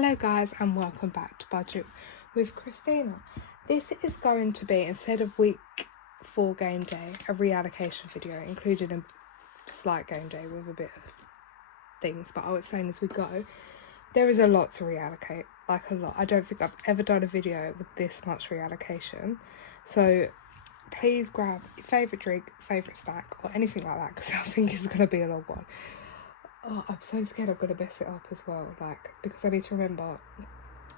Hello guys, and welcome back to Budget with Christina. This is going to be, instead of week 4 game day, a reallocation video, including a slight game day with a bit of things, but I'll explain as we go. There is a lot to reallocate, like a lot. I don't think I've ever done a video with this much reallocation. So please grab your favourite drink, favourite snack, or anything like that, because I think it's going to be a long one. Oh, I'm so scared I'm going to mess it up as well, because I need to remember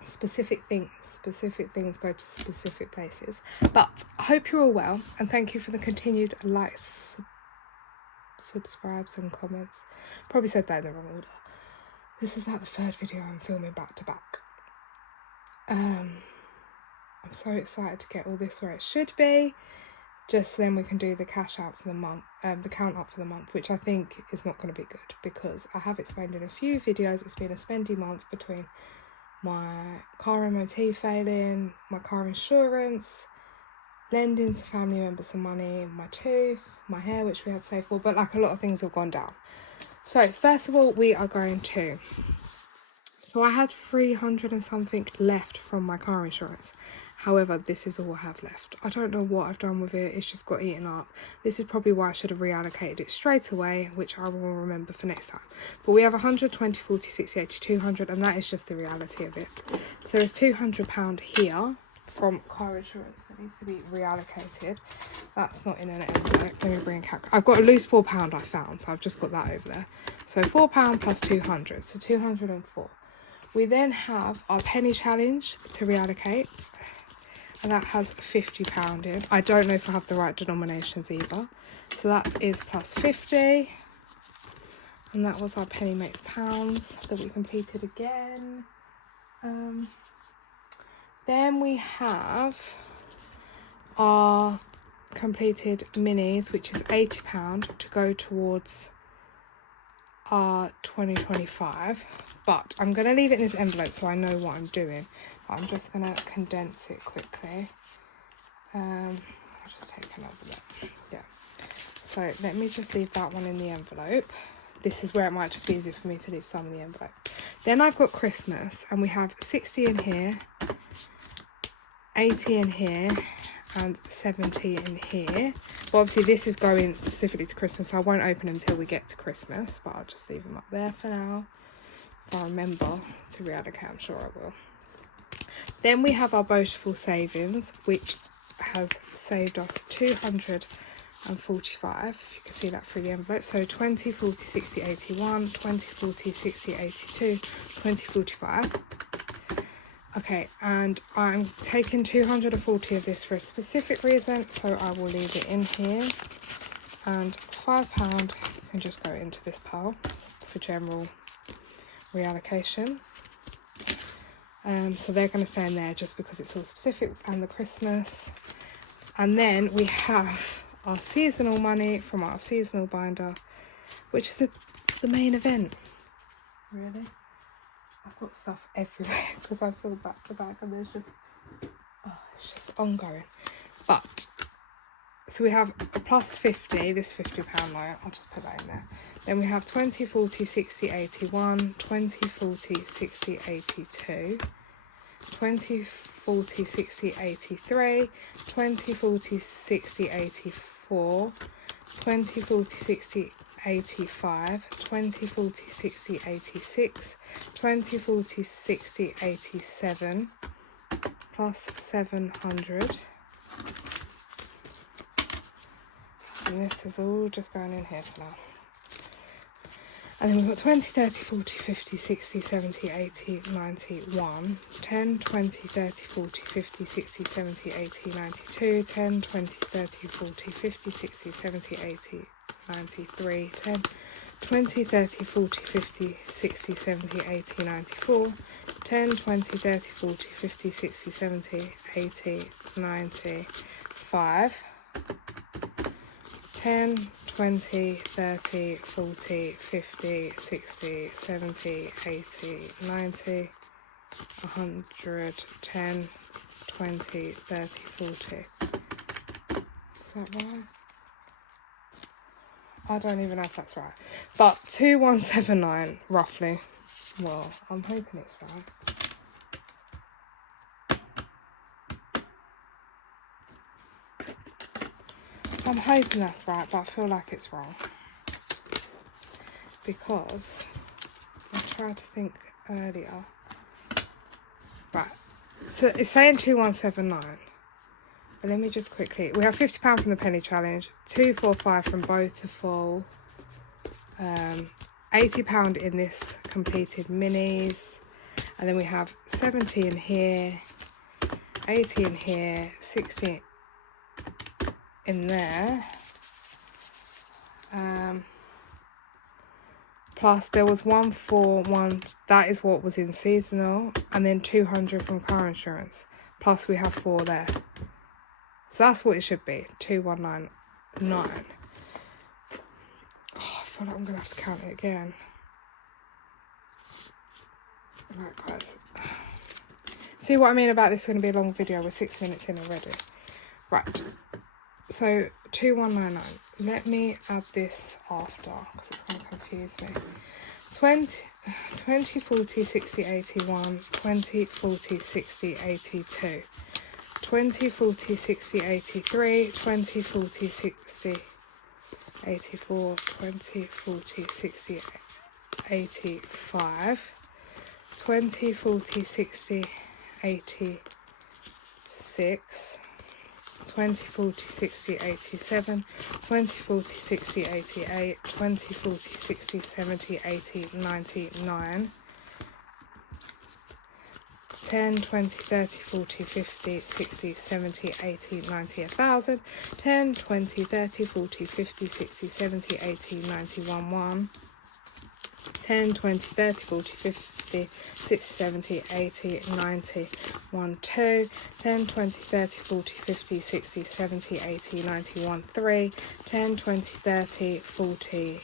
specific things go to specific places. But I hope you're all well, and thank you for the continued likes, subscribes and comments. Probably said that in the wrong order. This is like the third video I'm filming back to back. I'm so excited to get all this where it should be. Just then we can do the cash out for the month, the count up for the month, which I think is not going to be good, because I have explained in a few videos it's been a spendy month between my car MOT failing, my car insurance, lending to family members some money, my tooth, my hair, which we had to save for, but like a lot of things have gone down. So first of all, we are going to, so I had 300 and something left from my car insurance. However, this is all I have left. I don't know what I've done with it. It's just got eaten up. This is probably why I should have reallocated it straight away, which I will remember for next time. But we have 100, 20, 40, 60, 80, 200, and that is just the reality of it. So there's £200 here from car insurance that needs to be reallocated. That's not in an envelope. Let me bring a calculator. I've got a loose £4 I found, so I've just got that over there. So £4 plus 200, so 204. We then have our penny challenge to reallocate, and that has £50 in. I don't know if I have the right denominations either. So that is plus 50. And that was our penny makes pounds that we completed again. Then we have our completed minis, which is £80 to go towards our 2025. But I'm going to leave it in this envelope so I know what I'm doing. I'm just going to condense it quickly. I'll just take another look. Yeah. So let me just leave that one in the envelope. This is where it might just be easier for me to leave some in the envelope. Then I've got Christmas, and we have 60 in here, 80 in here, and 70 in here. Well, obviously this is going specifically to Christmas, so I won't open them until we get to Christmas, but I'll just leave them up there for now. If I remember to reallocate, I'm sure I will. Then we have our bountiful savings, which has saved us 245, if you can see that through the envelope. So 20, 40, 60, 81, 20, 40, 60, 82, 20, 45. Okay, and I'm taking 240 of this for a specific reason, so I will leave it in here. And £5 can just go into this pile for general reallocation. So they're going to stay in there just because it's all specific, and the Christmas. And then we have our seasonal money from our seasonal binder, which is the main event. Really? I've got stuff everywhere because I feel back to back, and it's just ongoing. But so we have a plus 50, this £50 note, I'll just put that in there. Then we have 20, 40, 60, 81, 20, 40, 60, 82, 20, 40, 60, 83, 20, 40, 60, 84, 20, 40, 60, 85, 20, 40, 60, 86, 20, 40, 60, 87, plus 700. And this is all just going in here for now. And then we've got 20, 30, 40, 50, 60, 70, 80, 90, 1, 10, 20, 30, 40, 50, 60, 70, 80, 92, 10, 20, 30, 40, 50, 60, 70, 80, 93, 10, 20, 30, 40, 50, 60, 70, 80, 94, 10, 20, 30, 40, 50, 60, 70, 80, 95, 10, 20, 30, 40, 50, 60, 70, 80, 90, 100, 10, 20, 30, 40. Is that right? I don't even know if that's right. But 2179, roughly. Well, I'm hoping it's right. I'm hoping that's right, but I feel like it's wrong. Because I tried to think earlier. Right. So it's saying 2179. But let me just quickly. We have £50 from the penny challenge, 245 from Bountiful, £80 in this completed minis, and then we have 70 in here, 80 in here, 60 in there. Plus there was 141, that is what was in seasonal, and then 200 from car insurance. Plus we have 4 there. So that's what it should be, 2199. Oh, I feel like I'm going to have to count it again. Right, guys. See what I mean about this is going to be a long video. We're 6 minutes in already. Right. So, 2199. Let me add this after, because it's going to confuse me. 20, 40, 60, 81. 20, 40, 60, 82. 20, 40, 60, 83. 20, 40, 60, 84. 20, 40, 60, 85. 20, 40, 60, 86. 20, 40, 60, 87, 20, 40, 60, 88, 20, 40, 60, 70, 80, 99, 10, 20, 30, 40, 50, 60, 70, 80, 90, 1,000, 10, 20, 30, 40, 50, 60, 70, 80, 91, 1, 10, 20, 30, 40, 50, 60, 70, 80, 90, 1, 2, 10, 20, 30, 40, 50, 60, 70, 80, 91, 3, 10, 20, 30, 40,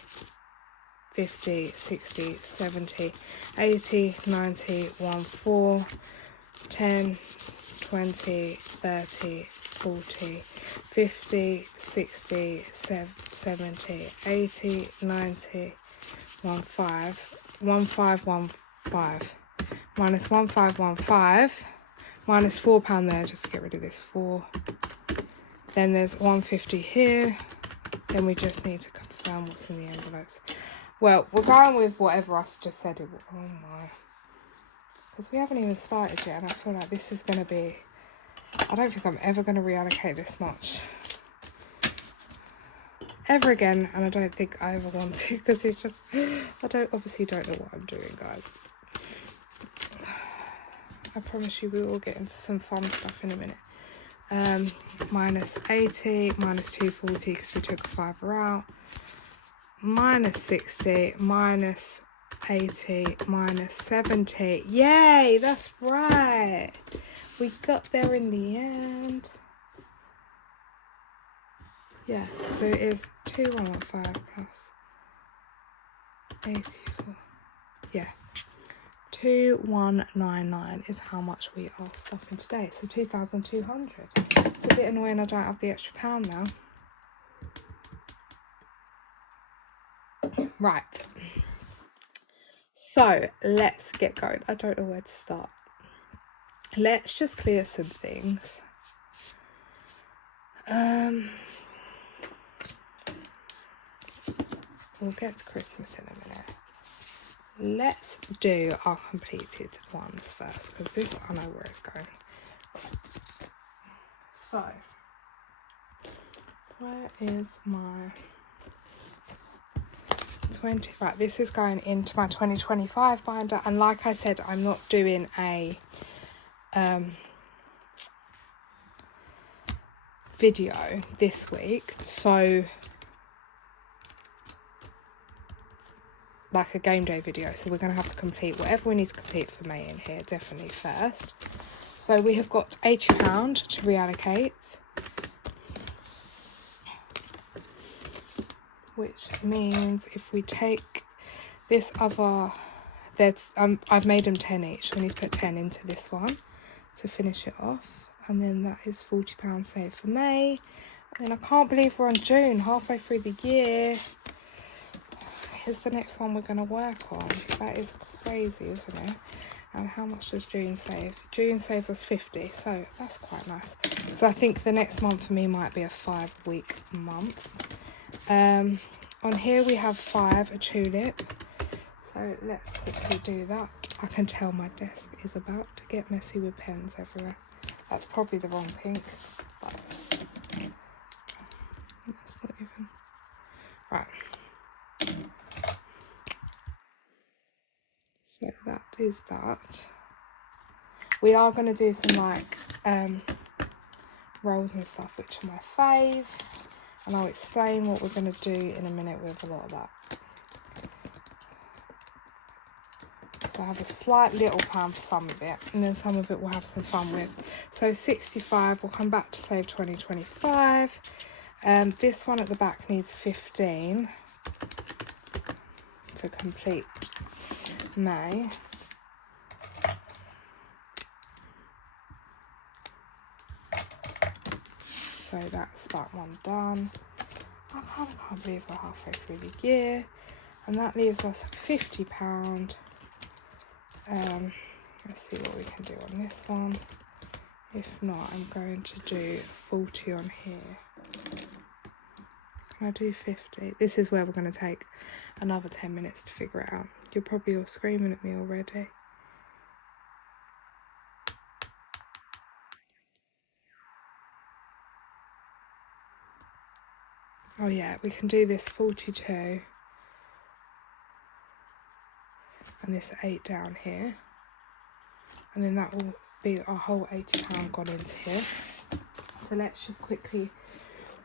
50, 60, 70, 80, 90, 1, 4, 10, 20, 30, 40, 50, 60, 70, 80, 90, 1, 5, 1, 5, 1, 5, minus 1, 5, 1, 5, minus £4 there, just to get rid of this 4. Then there's 150 here. Then we just need to confirm what's in the envelopes. Well, we're going with whatever I just said it was. Oh my. Because we haven't even started yet, and I feel like this is going to be... I don't think I'm ever going to reallocate this much ever again, and I don't think I ever want to, because it's just... I obviously don't know what I'm doing, guys. I promise you we will get into some fun stuff in a minute. Minus 80, minus 240 because we took a 5 out, minus 60, minus 80, minus 70. Yay, that's right. We got there in the end. Yeah, so it is 2115 plus 84. Yeah. 2199 is how much we are stuffing today. So 2,200. It's a bit annoying I don't have the extra pound now. Right. So let's get going. I don't know where to start. Let's just clear some things. We'll get to Christmas in a minute. Let's do our completed ones first, because this I know where it's going. Right. So, where is my 20? Right, this is going into my 2025 binder, and like I said, I'm not doing a video this week, so like a game day video, so we're going to have to complete whatever we need to complete for May in here definitely first. So we have got £80 to reallocate, which means if we take this other, that's I've made them 10 each, so we need to put 10 into this one to finish it off, and then that is £40 saved for May. And then I can't believe we're on June, halfway through the year. is the next one we're going to work on. That is crazy, isn't it? And how much does June save? June saves us 50, so that's quite nice. So I think the next month for me might be a 5-week month. On here we have 5, a tulip. So let's quickly do that. I can tell my desk is about to get messy with pens everywhere. That's probably the wrong pink. But that's not even... Right. So that is that. We are going to do some like rolls and stuff, which are my fave. And I'll explain what we're going to do in a minute with a lot of that. So I have a slight little plan for some of it, and then some of it we'll have some fun with. So 65, we'll come back to save 2025. This one at the back needs 15 to complete May. So that's that one done. I can't believe we're halfway through the year. And that leaves us £50. Let's see what we can do on this one. If not, I'm going to do 40 on here. Can I do 50? This is where we're going to take another 10 minutes to figure it out. You're probably all screaming at me already. Oh yeah, we can do this 42 and this 8 down here, and then that will be our whole £80 gone into here. So let's just quickly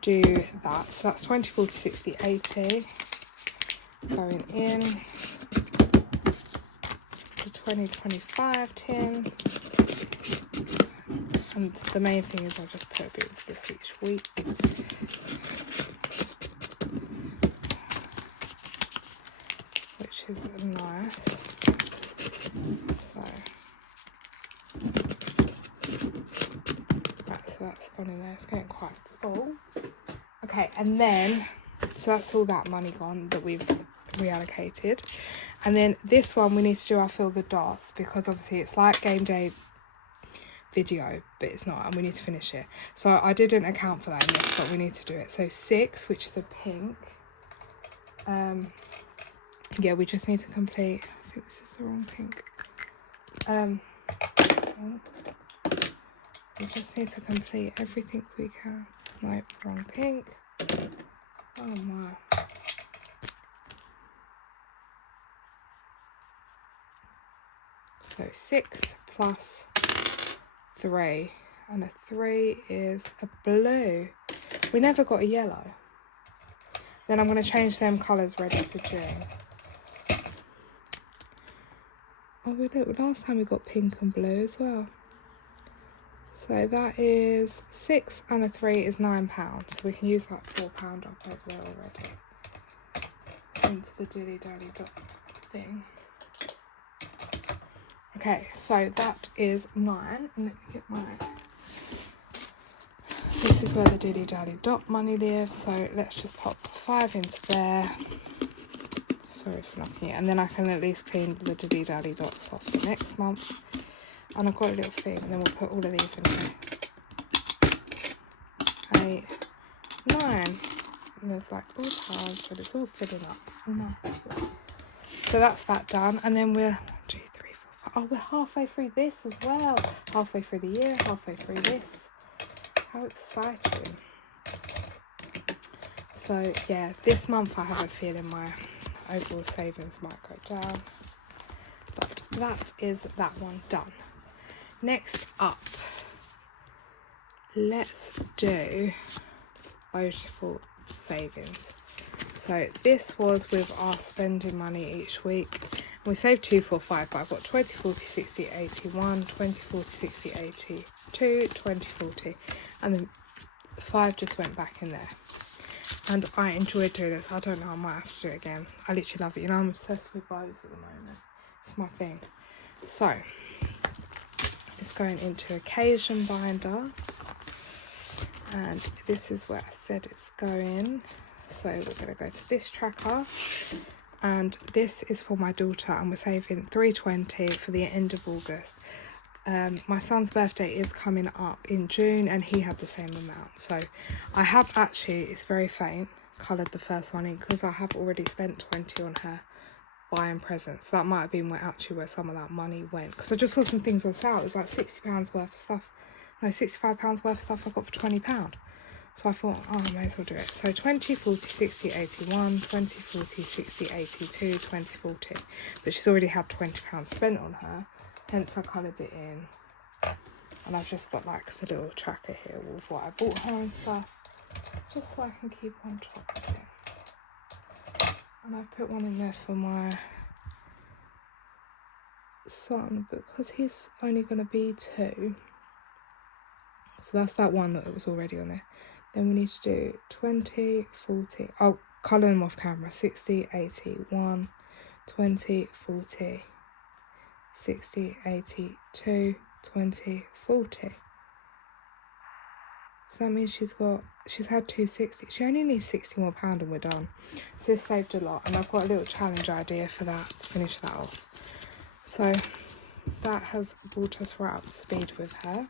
do that. So that's 20, 40, 60, 80 going in the 2025 tin. And the main thing is I'll just put a bit into this each week. Which is nice. So, right, so that's gone in there. It's getting quite full. Okay, and then, so that's all that money gone that we've reallocated. And then this one we need to do our fill the dots, because obviously it's like game day video, but it's not, and we need to finish it. So I didn't account for that in this, but we need to do it. So 6, which is a pink. Yeah, we just need to complete, I think this is the wrong pink. We just need to complete everything we can. Nope, wrong pink. Oh my. So 6 plus 3, and a 3 is a blue. We never got a yellow. Then I'm going to change them colours ready for June. Oh, we look, last time we got pink and blue as well. So that is 6 and a 3 is £9. So we can use that £4 up over there already. Into the dilly dally dot thing. Okay, so that is 9. And let me get my... This is where the dilly dally dot money lives. So let's just pop 5 into there. Sorry for knocking it. And then I can at least clean the dilly dally dots off the next month. And I've got a little thing, and then we'll put all of these in here. 8, 9. And there's like all tiles, so it's all filling up. So that's that done. And then we're 1, 2, 3, 4, 5. Oh, we're halfway through this as well. Halfway through the year, halfway through this. How exciting. So yeah, this month I have a feeling my overall savings might go down. But that is that one done. Next up, let's do beautiful savings. So this was with our spending money each week. We saved 2, 4, 5, but I've got 20, 40, 60, 81, 20, 40, 60, 82, 20, 40, and then 5 just went back in there. And I enjoyed doing this. I don't know, I might have to do it again. I literally love it. You know, I'm obsessed with bows at the moment. It's my thing. So it's going into occasion binder, and this is where I said it's going. So we're going to go to this tracker, and this is for my daughter, and we're saving £3.20 for the end of August. My son's birthday is coming up in June, and he had the same amount. So I have actually, it's very faint, coloured the first one in because I have already spent 20 on her buying presents. That might have been where some of that money went, because I just saw some things on sale. It was like £60 worth of stuff, no, £65 worth of stuff I got for £20. So I thought, oh, I may as well do it. So 20, 40, 60, 81, 20, 40, 60, 82, 20, 40. But she's already had £20 spent on her, hence I coloured it in. And I've just got like the little tracker here with what I bought her and stuff, just so I can keep on top of it. And I've put one in there for my son because he's only going to be 2. So that's that one that was already on there. Then we need to do 20, 40. I'll colour them off camera. 60, 80, 1, 20, 40, 60, 80, 2, 20, 40. So that means she's had 260. She only needs £60 more and we're done. So this saved a lot, and I've got a little challenge idea for that to finish that off. So that has brought us right up to speed with her.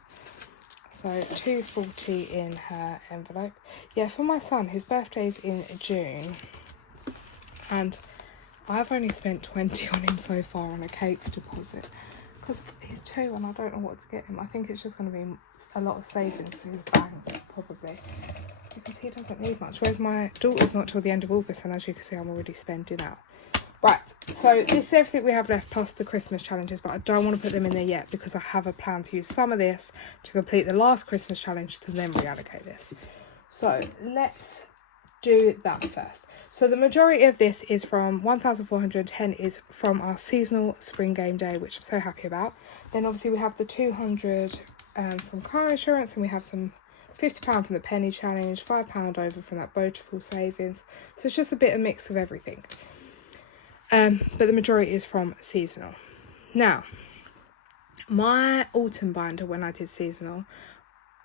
So £2.40 in her envelope. Yeah, for my son, his birthday's in June, and I've only spent 20 on him so far on a cake deposit because he's 2 and I don't know what to get him. I think it's just going to be a lot of savings for his bank, probably, because he doesn't need much. Whereas my daughter's not till the end of August, and as you can see, I'm already spending out. Right, so this is everything we have left plus the Christmas challenges, but I don't want to put them in there yet because I have a plan to use some of this to complete the last Christmas challenge to then reallocate this. So let's do that first. So the majority of this is from 1,410 is from our seasonal spring game day, which I'm so happy about. Then obviously we have the 200 from car insurance, and we have some £50 from the penny challenge, £5 over from that Beautiful savings. So it's just a bit of mix of everything. But the majority is from seasonal. Now, my autumn binder when I did seasonal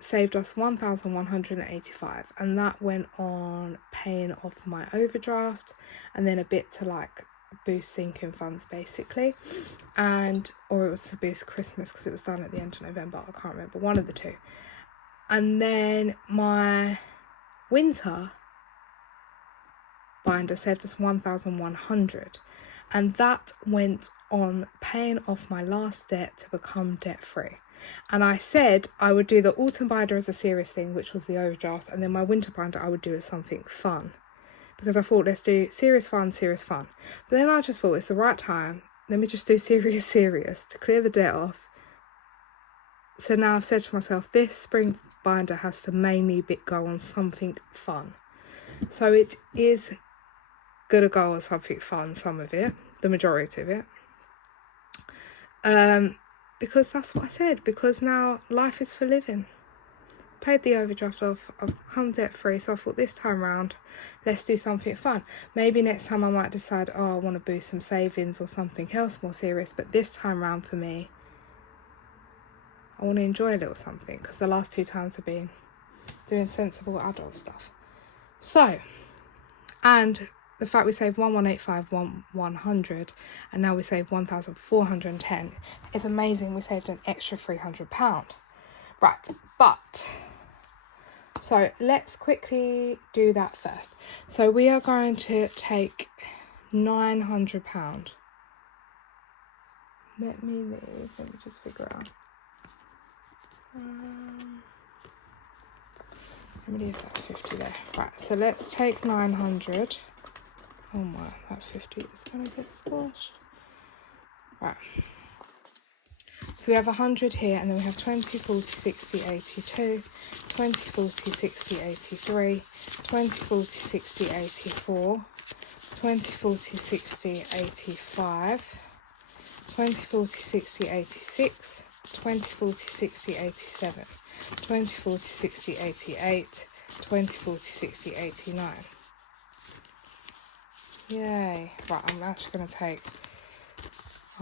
saved us 1,185, and that went on paying off my overdraft and then a bit to like boost sinking funds basically, or it was to boost Christmas because it was done at the end of November. I can't remember, one of the two. And then my winter binder saved us 1,100, and that went on paying off my last debt to become debt free. And I said I would do the autumn binder as a serious thing, which was the overdraft, and then my winter binder I would do as something fun, because I thought, let's do serious fun. But then I just thought it's the right time, let me just do serious to clear the debt off. So now I've said to myself, this spring binder has to mainly go on something fun. So it is gonna go on something fun, some of it, the majority of it, because that's what I said, because now life is for living. Paid the overdraft off, I've become debt free, so I thought this time round let's do something fun. Maybe next time I might decide, oh, I want to boost some savings or something else more serious, but this time round for me, I want to enjoy a little something, because the last 2 times have been doing sensible adult stuff. So, and the fact we saved 1,185, 100, and now we save 1,410 is amazing. We saved an extra £300. Right, but so let's quickly do that first. So we are going to take £900. Let me just figure out. Let me leave that 50 there. Right, so let's take 900. Oh my, that 50 is going to get squashed. Right. So we have 100 here, and then we have 20, 40, 60, 82, 20, 40, 60, 83, 20, 40, 60, 84, 20, 40, 60, 85, 20, 40, 60, 86, 20, 40, 60, 87, 20, 40, 60, 88, 20, 40, 60, 89. Yay. Right, I'm actually going to take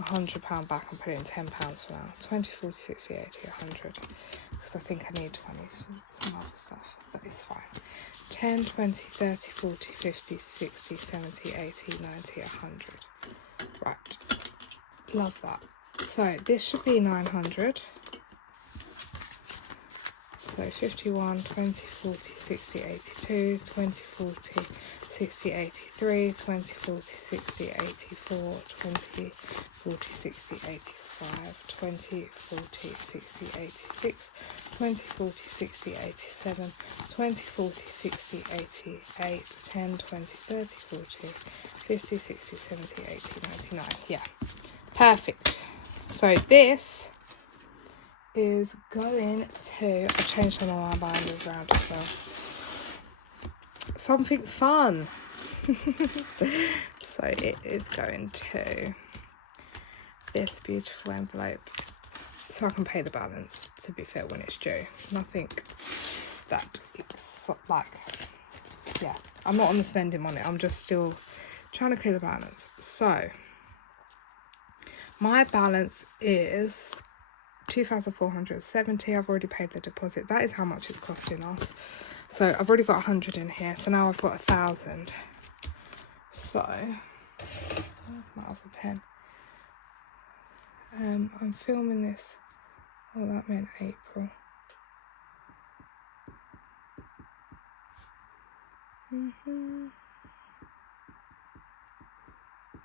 £100 back and put it in £10 for now. 20, 40, 60, 80, 100. because I think I need monies for some other stuff, but it's fine. 10, 20, 30, 40, 50, 60, 70, 80, 90, 100. Right, love that. So this should be 900. So 51, 20, 40, 60, 82, 20, 40, 60, 83, 20, 40, 60, 84, 20, 40, 60, 85, 20, 40, 60, 86, 20, 40, 60, 87, 20, 40, 60, 88, 10, 20, 30, 40, 50, 60, 70, 80, 99. Yeah, perfect. So this is going to, I changed some of my binders around as well. Something fun. So it is going to this beautiful envelope, so I can pay the balance, to be fair, when it's due. Nothing that it's like, yeah, I'm not on the spending money, I'm just still trying to clear the balance. So my balance is 2,470. I've already paid the deposit. That is how much it's costing us. So I've already got 100 in here, so now I've got 1,000. So where's my other pen? I'm filming this, well, that meant April.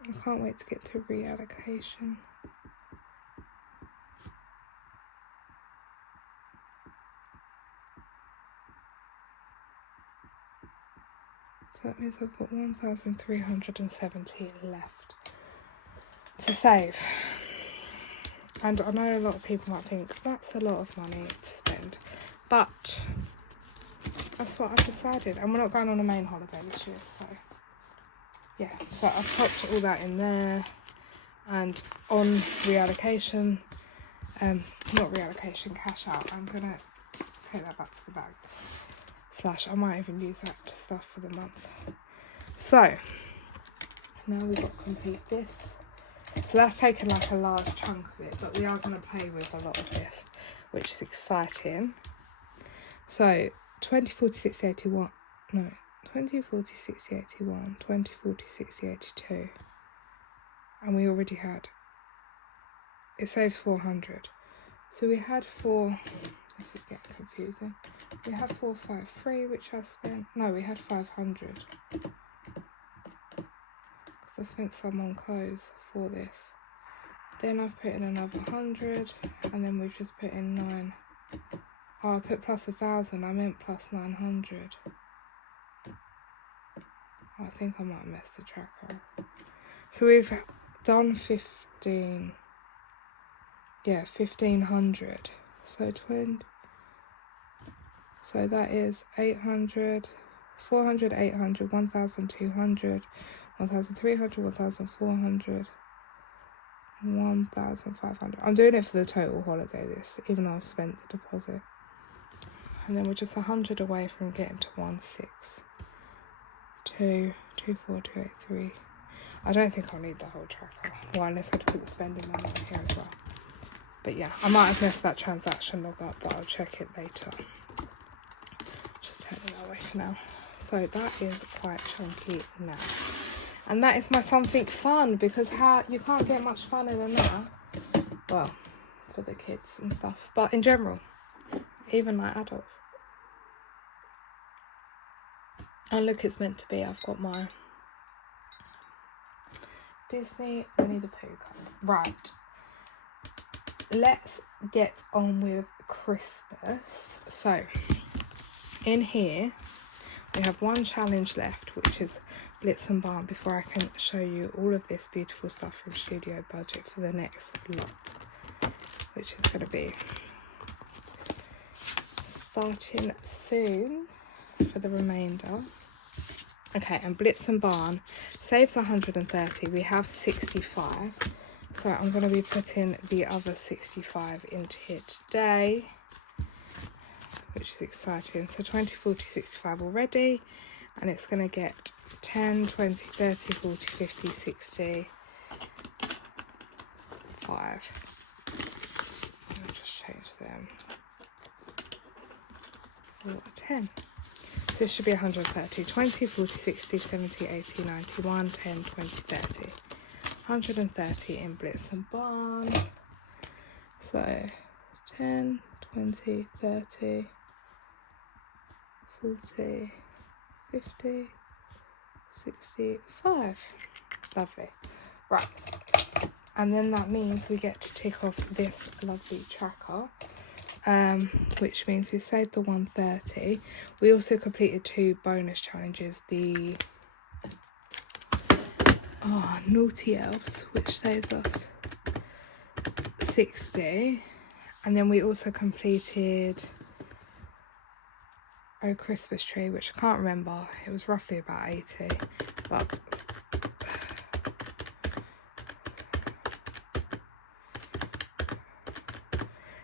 I can't wait to get to reallocation. So that means I've got 1,370 left to save. And I know a lot of people might think that's a lot of money to spend, but that's what I've decided. And we're not going on a main holiday this year, so yeah. So I've popped all that in there, and on reallocation, not reallocation, cash out, I'm gonna take that back to the bag. / I might even use that to stuff for the month. So now we've got to complete this. So that's taken like a large chunk of it, but we are going to play with a lot of this, which is exciting. So 20, 40, 60, 81, no, 20, 40, 60, 81, 20, 40, 60, 82. And we already had, it saves 400. So we had this is getting confusing. We had 453, which I spent, no, we had 500. Because I spent some on clothes for this. Then I've put in another 100, and then we've just put in 9. Oh, I put plus 1,000, I meant plus 900. I think I might have messed the tracker. So we've done 15, yeah, 1,500. So 20, so that is 800, 400, 800, 1,200, 1,300, 1,400, 1,500. I'm doing it for the total holiday, this, even though I've spent the deposit. And then we're just 100 away from getting to 1,622, 2,4,283. I don't think I'll need the whole tracker. Well, unless I put the spending money in here as well. But yeah, I might have messed that transaction log up, but I'll check it later. Just turn it away for now. So that is quite chunky now. And that is my something fun, because you can't get much funner than that. Well, for the kids and stuff, but in general, even like adults. And look, it's meant to be. I've got my Disney Winnie the Pooh card. Right. Let's get on with Christmas. So in here we have one challenge left, which is Blitz and Barn, before I can show you all of this beautiful stuff from Studio Budget for the next lot, which is going to be starting soon for the remainder. Okay, and Blitz and Barn saves 130. We have 65. So I'm going to be putting the other 65 into here today, which is exciting. So 20, 40, 65 already. And it's going to get 10, 20, 30, 40, 50, 60, 5. I'll just change them. or 10. So this should be 130. 20, 40, 60, 70, 80, 91, 10, 20, 30. 130 in Blitz and Barn. So 10, 20, 30, 40, 50, 65. Lovely. Right. And then that means we get to tick off this lovely tracker, which means we've saved the 130. We also completed 2 bonus challenges, the Naughty Elves, which saves us 60, and then we also completed Oh Christmas Tree, which I can't remember, it was roughly about 80, but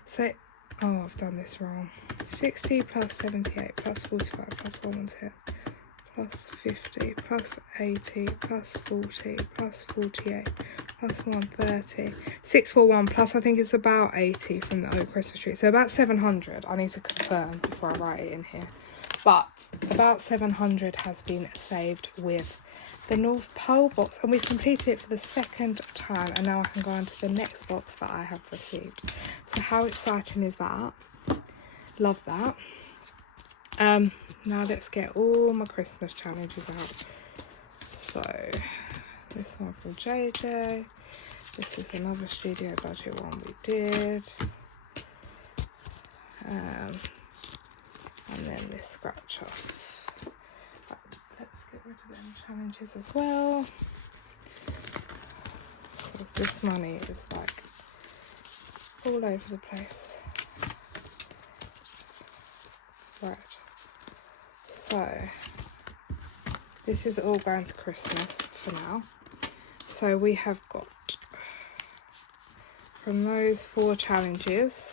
so, oh, I've done this wrong. 60 plus 78 plus 45 plus 110 plus 50 plus 80 plus 40 plus 48 plus 130. 641 plus I think it's about 80 from the Oak Christmas Tree. So about 700. I need to confirm before I write it in here. But about 700 has been saved with the North Pole box, and we've completed it for the 2nd time, and now I can go on to the next box that I have received. So how exciting is that? Love that. Now let's get all my Christmas challenges out. So this one from JJ. This is another studio budget one we did. And then this scratch off. Right, let's get rid of them challenges as well. So this money is like all over the place. Right. So this is all going to Christmas for now. So we have got, from those 4 challenges,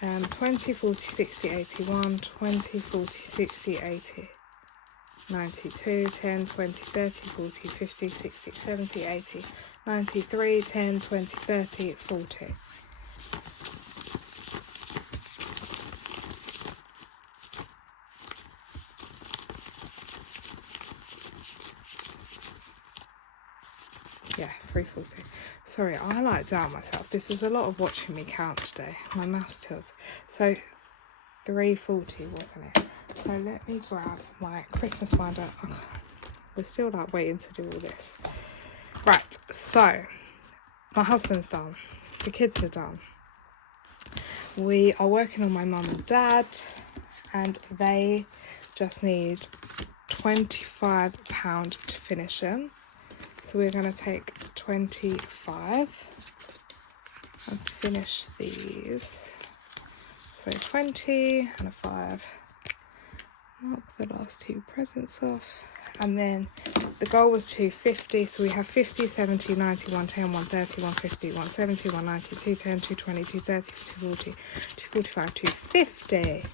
20, 40, 60, 81, 20, 40, 60, 80, 92, 10, 20, 30, 40, 50, 60, 70, 80, 93, 10, 20, 30, 40. Yeah, 340. Sorry, I like doubt myself. This is a lot of watching me count today. My maths tells. So 340, wasn't it? So let me grab my Christmas binder. Oh, we're still like waiting to do all this. Right, so my husband's done. The kids are done. We are working on my mum and dad, and they just need £25 to finish them. So we're going to take 25 and finish these. So 20 and a 5. Mark the last 2 presents off. And then the goal was 250. So we have 50, 70, 90, 110, 130, 150, 170, 190, 210, 220, 230, 240, 245, 250.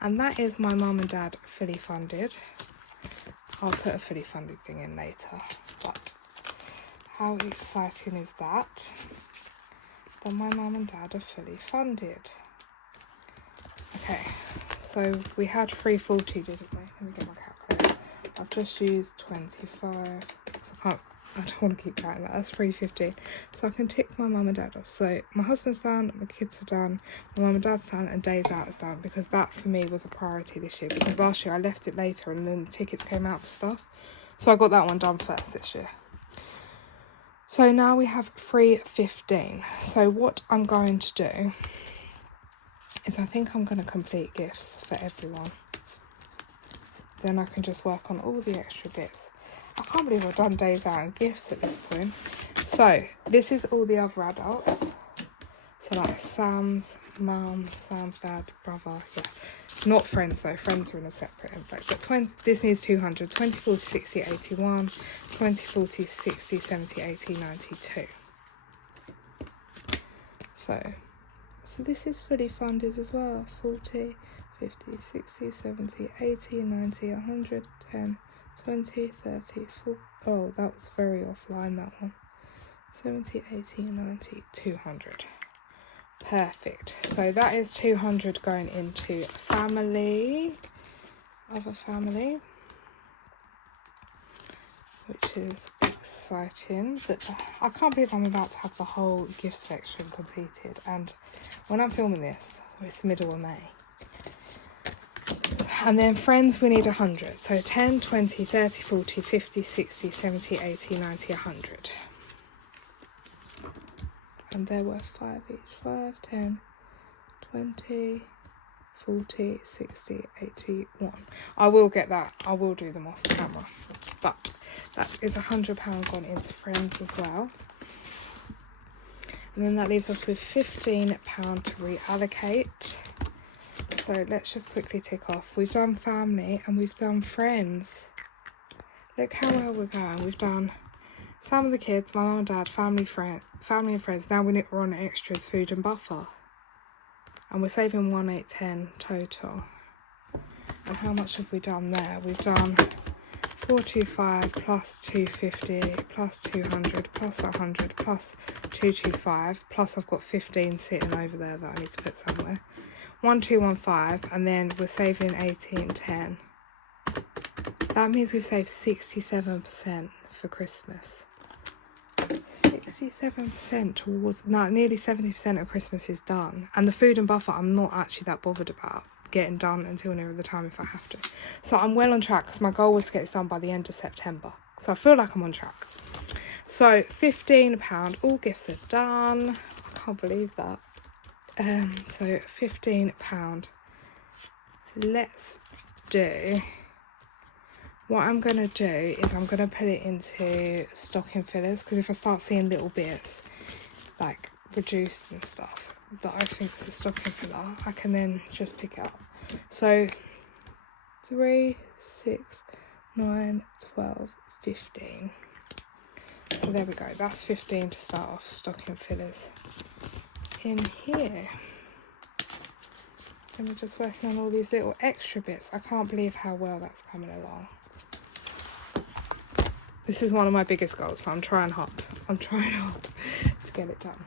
And that is my mum and dad fully funded. I'll put a fully funded thing in later. But how exciting is that? That my mum and dad are fully funded. Okay, so we had 340, didn't we? Let me get my calculator. I've just used 25. So I don't want to keep counting that. That's 350. So I can tick my mum and dad off. So my husband's done, my kids are done, my mum and dad's done, and days out is done, because that for me was a priority this year. Because last year I left it later and then the tickets came out for stuff. So I got that one done first this year. So now we have 315. So what I'm going to do is I think I'm going to complete gifts for everyone. Then I can just work on all the extra bits. I can't believe I've done days out and gifts at this point. So this is all the other adults. So like Sam's mum, Sam's dad, brother, yeah. Not friends though, friends are in a separate envelope. But this needs 200, 20, 40, 60, 81, 20, 40, 60, 70, 80, 92. So this is fully funded as well. 40, 50, 60, 70, 80, 90, 100, 10, 20, 30, 40. Oh, that was very offline, that one. 70, 80, 90, 200. Perfect. So that is 200 going into family, other family, which is exciting. But I can't believe I'm about to have the whole gift section completed, and when I'm filming this, it's the middle of May. And then friends, we need 100. So 10, 20, 30, 40, 50, 60, 70, 80, 90, 100. And they're worth 5 each. 5, 10, 20, 40, 60, 81. I will get that. I will do them off camera. But that is £100 gone into friends as well. And then that leaves us with £15 to reallocate. So let's just quickly tick off. We've done family and we've done friends. Look how well we're going. We've done some of the kids, my mum and dad, family and friends. Now we're on extras, food and buffer. And we're saving 1810 total. And how much have we done there? We've done 425 plus 250 plus 200 plus 100 plus 225 plus I've got 15 sitting over there that I need to put somewhere. 1215, and then we're saving 1810. That means we've saved 67% for Christmas. 67% towards, no, nearly 70% of Christmas is done. And the food and buffer, I'm not actually that bothered about getting done until nearer the time if I have to. So I'm well on track, because my goal was to get this done by the end of September. So I feel like I'm on track. So £15, all gifts are done. I can't believe that. So £15. Let's do, what I'm going to do is I'm going to put it into stocking fillers, because if I start seeing little bits like reduced and stuff that I think is a stocking filler, I can then just pick it up. So 3, 6, 9, 12, 15. So there we go, that's 15 to start off stocking fillers in here. And we're just working on all these little extra bits. I can't believe how well that's coming along. This is one of my biggest goals, so I'm trying hard. I'm trying hard to get it done.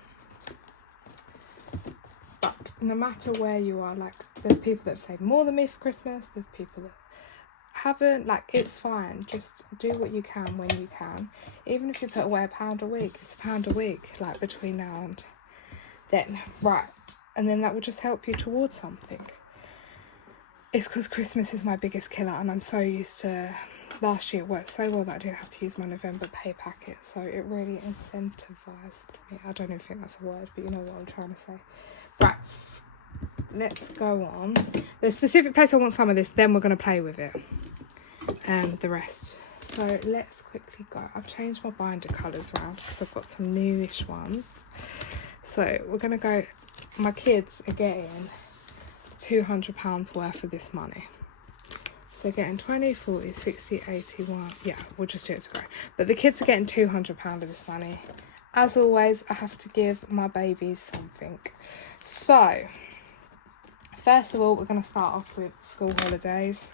But no matter where you are, like, there's people that have saved more than me for Christmas. There's people that haven't. Like, it's fine. Just do what you can when you can. Even if you put away £1 a week, it's £1 a week, like, between now and then. Right. And then that will just help you towards something. It's because Christmas is my biggest killer, and I'm so used to, last year it worked so well that I didn't have to use my November pay packet, so it really incentivized me. I don't even think that's a word, but you know what I'm trying to say. Right, let's go on. The specific place I want some of this, then we're going to play with it and the rest. So let's quickly go. I've changed my binder colours around because I've got some newish ones. So we're going to go, my kids are getting £200 worth of this money. So they're getting 20, 40, 60, 81. Yeah, we'll just do it to go. But the kids are getting £200 of this money. As always, I have to give my babies something. So, first of all, we're going to start off with school holidays.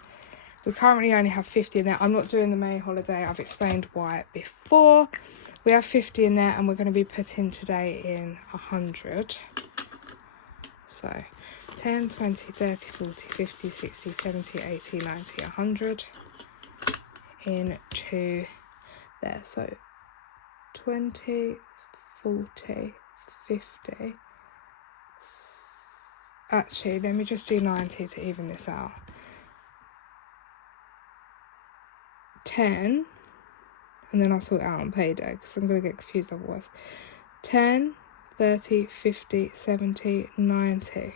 We currently only have 50 in there. I'm not doing the May holiday. I've explained why before. We have 50 in there, and we're going to be putting today in 100. So 10, 20, 30, 40, 50, 60, 70, 80, 90, 100 into there. So 20, 40, 50. Actually, let me just do 90 to even this out. 10, and then I'll sort it out on payday because I'm going to get confused otherwise. 10, 30, 50, 70, 90.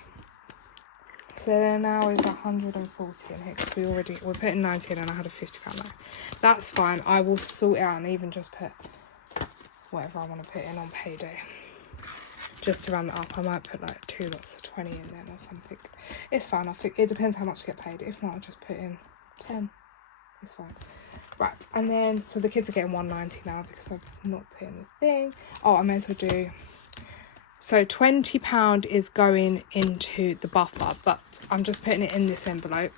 So there now is 140 in here because we're putting 90 in and I had a £50 note. That's fine. I will sort it out and even just put whatever I want to put in on payday. Just to round that up, I might put like 2 lots of 20 in then or something. It's fine. I think it depends how much I get paid. If not, I'll just put in 10. It's fine. Right, and then so the kids are getting 190 now because I've not put in the thing. Oh, I may as well do. So £20 is going into the buffer, but I'm just putting it in this envelope.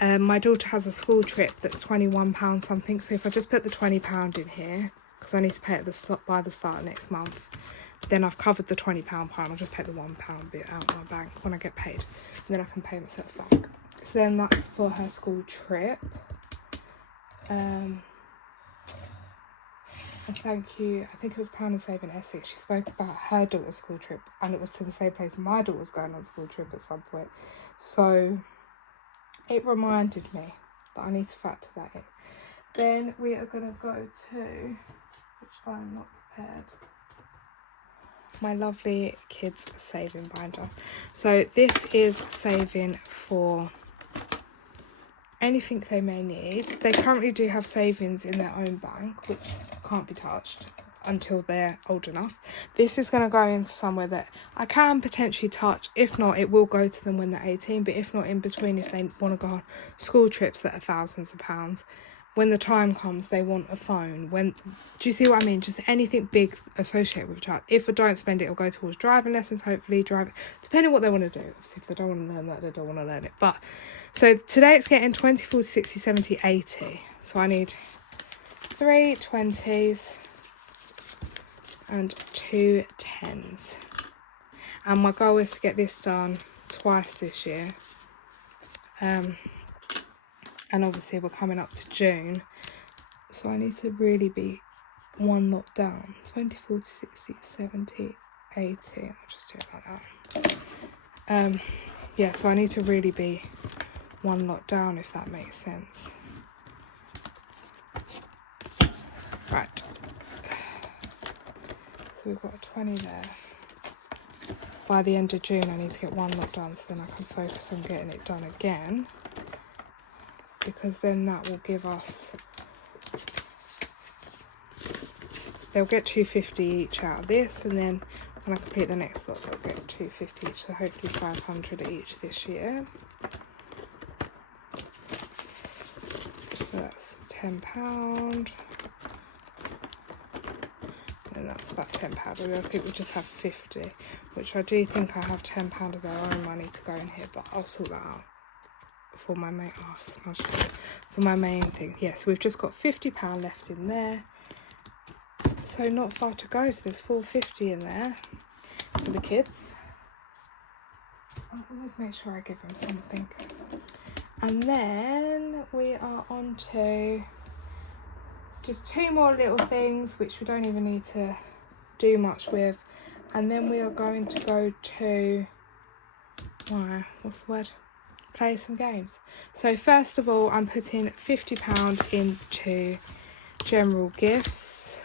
My daughter has a school trip that's £21 something. So if I just put the £20 in here, because I need to pay it by the start of next month, then I've covered the £20 part. I'll just take the £1 bit out of my bank when I get paid, and then I can pay myself back. So then that's for her school trip. And thank you, I think it was Plan and Save in Essex. She spoke about her daughter's school trip, and it was to the same place my daughter was going on a school trip at some point. So it reminded me that I need to factor that in. Then we are going to go to, which I'm not prepared, my lovely kids saving binder. So this is saving for anything they may need. They currently do have savings in their own bank, which can't be touched until they're old enough. This is going to go into somewhere that I can potentially touch. If not, it will go to them when they're 18, but if not, in between, if they want to go on school trips that are thousands of pounds, when the time comes, they want a phone. Do you see what I mean? Just anything big associated with a child. If I don't spend it, it'll go towards driving lessons, hopefully depending on what they want to do. Obviously, if they don't want to learn that, they don't want to learn it. But so today it's getting 20, 40, 60, 70, 80. So I need 3 20s and 2 10s. And my goal is to get this done twice this year. And obviously we're coming up to June, so I need to really be one lot down. 20, 40, 60, 70, 80. I'll just do it like that. Yeah, so I need to really be one lot down, if that makes sense. Right. So we've got a 20 there. By the end of June, I need to get one lot done, so then I can focus on getting it done again. Because then that will give us, they'll get 250 each out of this, and then when I complete the next lot, they'll get 250 each, so hopefully 500 each this year. So that's £10, and that's that £10. And I think we just have 50, which I do think I have £10 of their own money to go in here, but I'll sort that out for my main, for my main thing. Yes, yeah, so we've just got £50 left in there, so not far to go. So there's £4.50 in there for the kids. I'll always make sure I give them something. And then we are on to just 2 more little things which we don't even need to do much with, and then we are going to go to what's the word? Play some games. So first of all, I'm putting £50 into general gifts.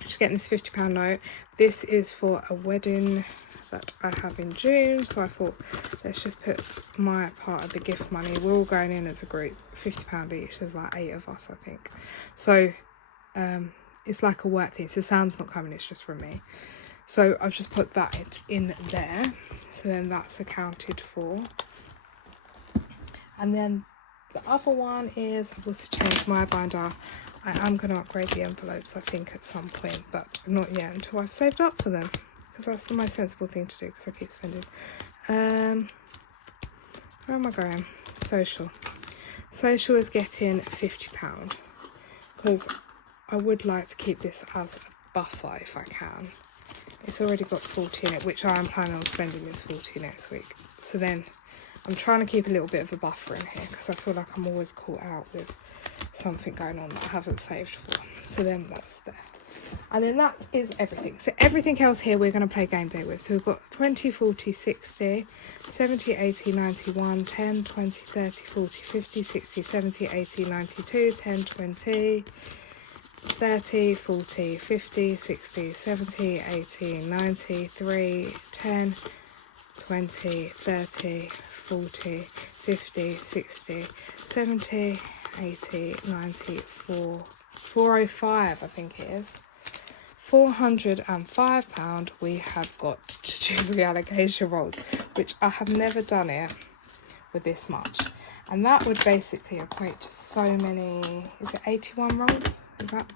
Just getting this £50 note. This is for a wedding that I have in June, so I thought let's just put my part of the gift money. We're all going in as a group, £50 each. There's like 8 of us, I think. So it's like a work thing. So Sam's not coming, it's just from me. So I've just put that in there. So then that's accounted for. And then the other one is, I've also changed my binder. I am going to upgrade the envelopes, I think, at some point, but not yet until I've saved up for them. Because that's the most sensible thing to do, because I keep spending. Where am I going? Social. Social is getting £50. Because I would like to keep this as a buffer if I can. It's already got 40 in it, which I am planning on spending this 40 next week. So then I'm trying to keep a little bit of a buffer in here, because I feel like I'm always caught out with something going on that I haven't saved for. So then that's there. And then that is everything. So everything else here we're going to play game day with. So we've got 20, 40, 60, 70, 80, 91, 10, 20, 30, 40, 50, 60, 70, 80, 92, 10, 20... 30, 40, 50, 60, 70, 80, 90, 3, 10, 20, 30, 40, 50, 60, 70, 80, 90, 405 I think it is. £405 we have got to do reallocation rolls, which I have never done it with this much. And that would basically equate to so many, is it 81 rolls? Is that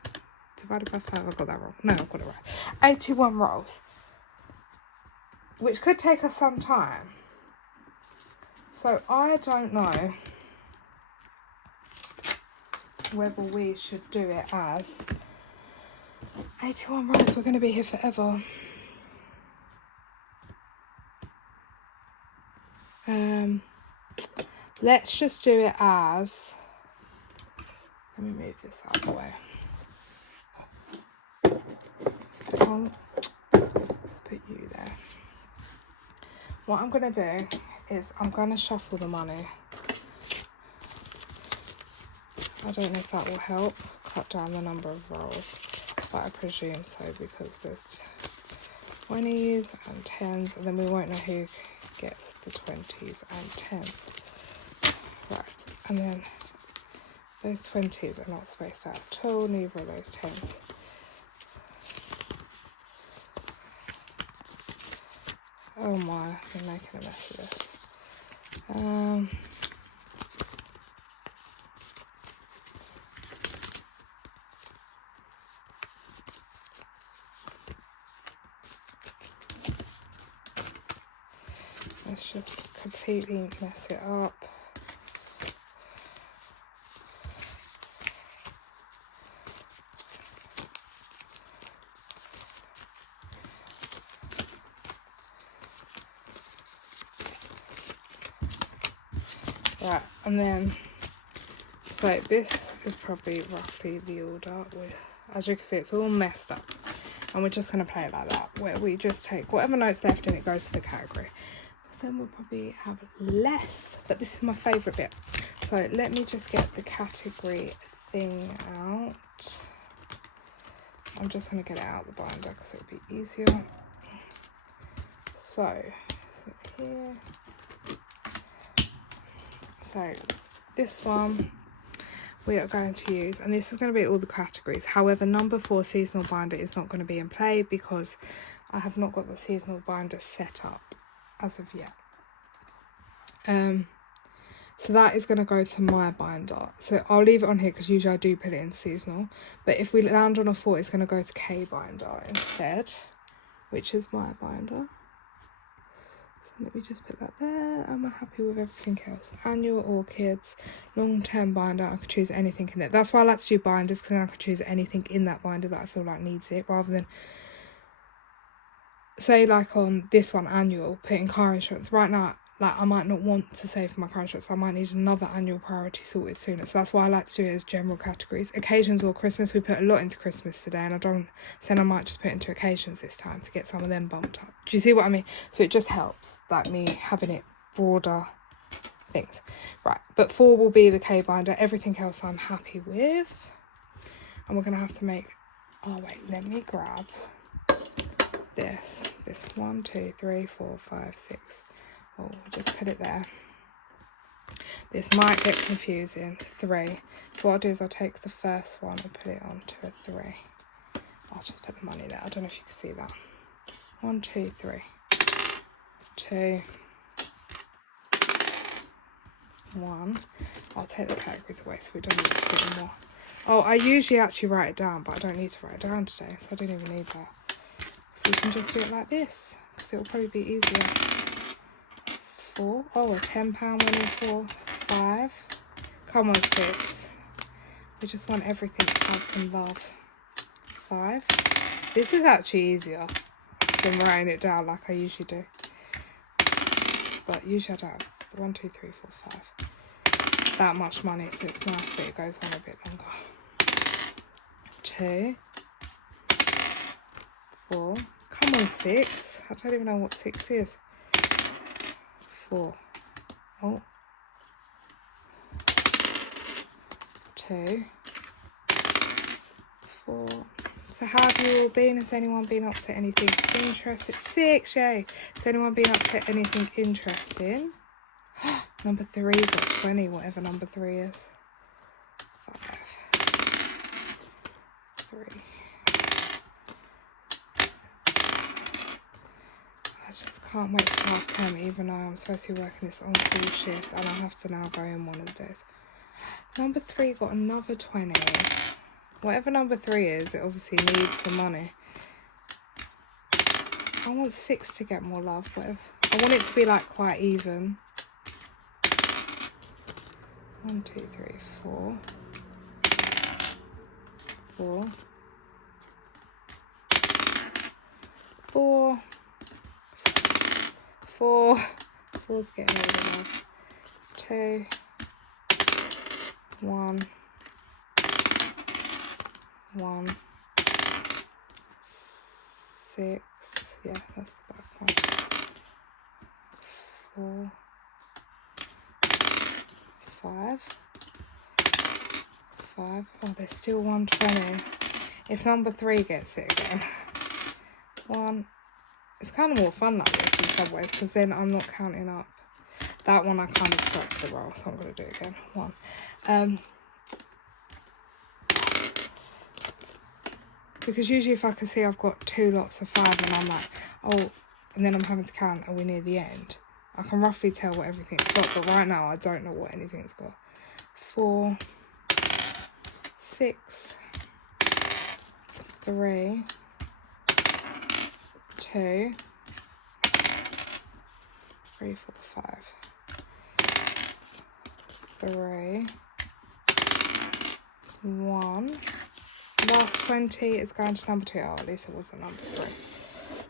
divided by 5? I got that wrong. No, I've got it right. 81 rolls. Which could take us some time. So I don't know whether we should do it as 81 rows, we're going to be here forever. Let's just do it as, let me move this out of the way. Let's put you there. What I'm going to do is I'm going to shuffle the money. I don't know if that will help cut down the number of rolls, but I presume so because there's 20s and 10s, and then we won't know who gets the 20s and 10s. Right, and then those 20s are not spaced out at all, neither are those 10s. Oh my, I'm making a mess of this. Let's just completely mess it up. Right, and then, so this is probably roughly the order. As you can see, it's all messed up. And we're just going to play it like that, where we just take whatever note's left and it goes to the category. Because then we'll probably have less. But this is my favourite bit. So let me just get the category thing out. I'm just going to get it out of the binder because it'll be easier. So here. So this one we are going to use, and this is going to be all the categories. However, number 4 seasonal binder is not going to be in play because I have not got the seasonal binder set up as of yet. So that is going to go to my binder. So I'll leave it on here because usually I do put it in seasonal. But if we land on a 4, it's going to go to K binder instead, which is my binder. Let me just put that there. I'm happy with everything else. Annual orchids, long-term binder. I could choose anything in it. That's why I like to do binders, because then I could choose anything in that binder that I feel like needs it, rather than, say, like on this one, annual, putting car insurance. Right now, like I might not want to save for my car insurance. I might need another annual priority sorted sooner. So that's why I like to do it as general categories. Occasions or Christmas. We put a lot into Christmas today, and I might just put into occasions this time to get some of them bumped up. Do you see what I mean? So it just helps, like me having it broader things. Right, but 4 will be the K binder. Everything else I'm happy with. And we're going to have to make, oh wait, let me grab this 1, 2, 3, 4, 5, 6. Oh, just put it there. This might get confusing. 3. So what I'll do is I'll take the first one and put it onto a 3. I'll just put the money there. I don't know if you can see that. 1, 2, 3. 2. 1. I'll take the categories away so we don't need to skip them more. Oh, I usually actually write it down, but I don't need to write it down today, so I don't even need that. So we can just do it like this, because it will probably be easier. 4. Oh, a £10 winning 4. 5. Come on, 6. We just want everything to have some love. 5. This is actually easier than writing it down like I usually do. But usually I don't have 1, 2, 3, 4, 5. That much money, so it's nice that it goes on a bit longer. 2. 4. Come on, 6. I don't even know what 6 is. 4. Oh. 2. 4. So how have you all been? Has anyone been up to anything interesting? 6, yay. Has anyone been up to anything interesting? Number 3 got 20, whatever number 3 is. 5. 3. I just can't wait for half term, even though I'm supposed to be working this on-call shifts and I have to now go in one of the days. Number 3 got another 20. Whatever number 3 is, it obviously needs some money. I want 6 to get more love. Whatever. I want it to be like quite even. 1, 2, 3, 4. 4. 4. 4. 4's getting rid of 2. 1. 1. 6. Yeah, that's the back one. 4. 5. 5. Oh, there's still 120. If number 3 gets it again. 1. It's kind of more fun like this in some ways, because then I'm not counting up. That one I kind of stopped the roll, so I'm going to do it again. 1. Because usually if I can see I've got 2 lots of 5 and I'm like, oh, and then I'm having to count, are we near the end? I can roughly tell what everything's got, but right now I don't know what anything's got. 4, 6, 3, 2, 3, 4, 5, 3, 1. Last 20 is going to number 2. Oh, at least it wasn't number 3.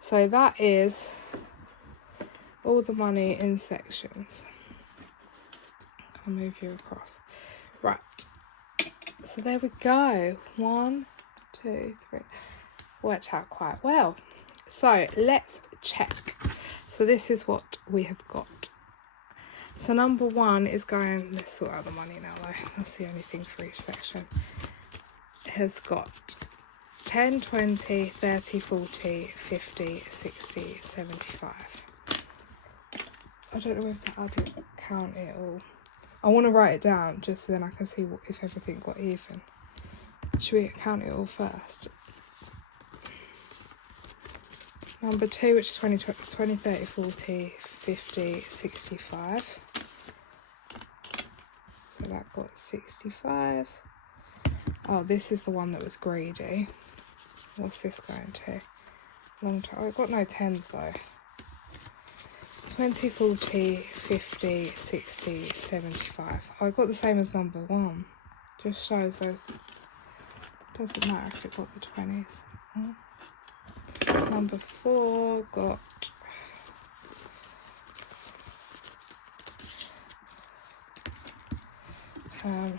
So that is all the money in sections. I'll move you across. Right. So there we go. 1, 2, 3. Worked out quite well. So let's check. So this is what we have got. So number 1 is going, let's sort out the money now though. That's the only thing for each section. It has got 10, 20, 30, 40, 50, 60, 75. I don't know if to add it, count it all. I want to write it down just so then I can see if everything got even. Should we count it all first? Number 2, which is 20, 30, 40, 50, 65. So that got 65. Oh, this is the one that was greedy. What's this going to? Long time. Oh, it got no 10s though. 20, 40, 50, 60, 75. Oh, I got the same as number 1. Just shows those. Doesn't matter if it got the 20s. Number 4 got 10,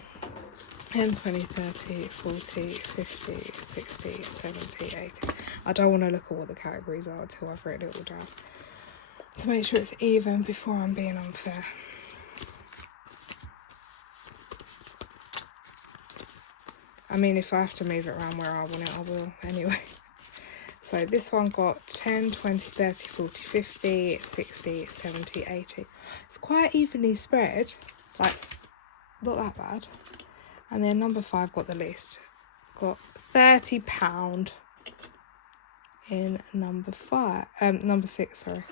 20, 30, 40, 50, 60, 70, 80. I don't want to look at what the categories are until I've written it all down, to make sure it's even before I'm being unfair. I mean, if I have to move it around where I want it, I will anyway. So this one got 10, 20, 30, 40, 50, 60, 70, 80. It's quite evenly spread. Like, not that bad. And then number 5 got the least. Got £30 in number 6, sorry.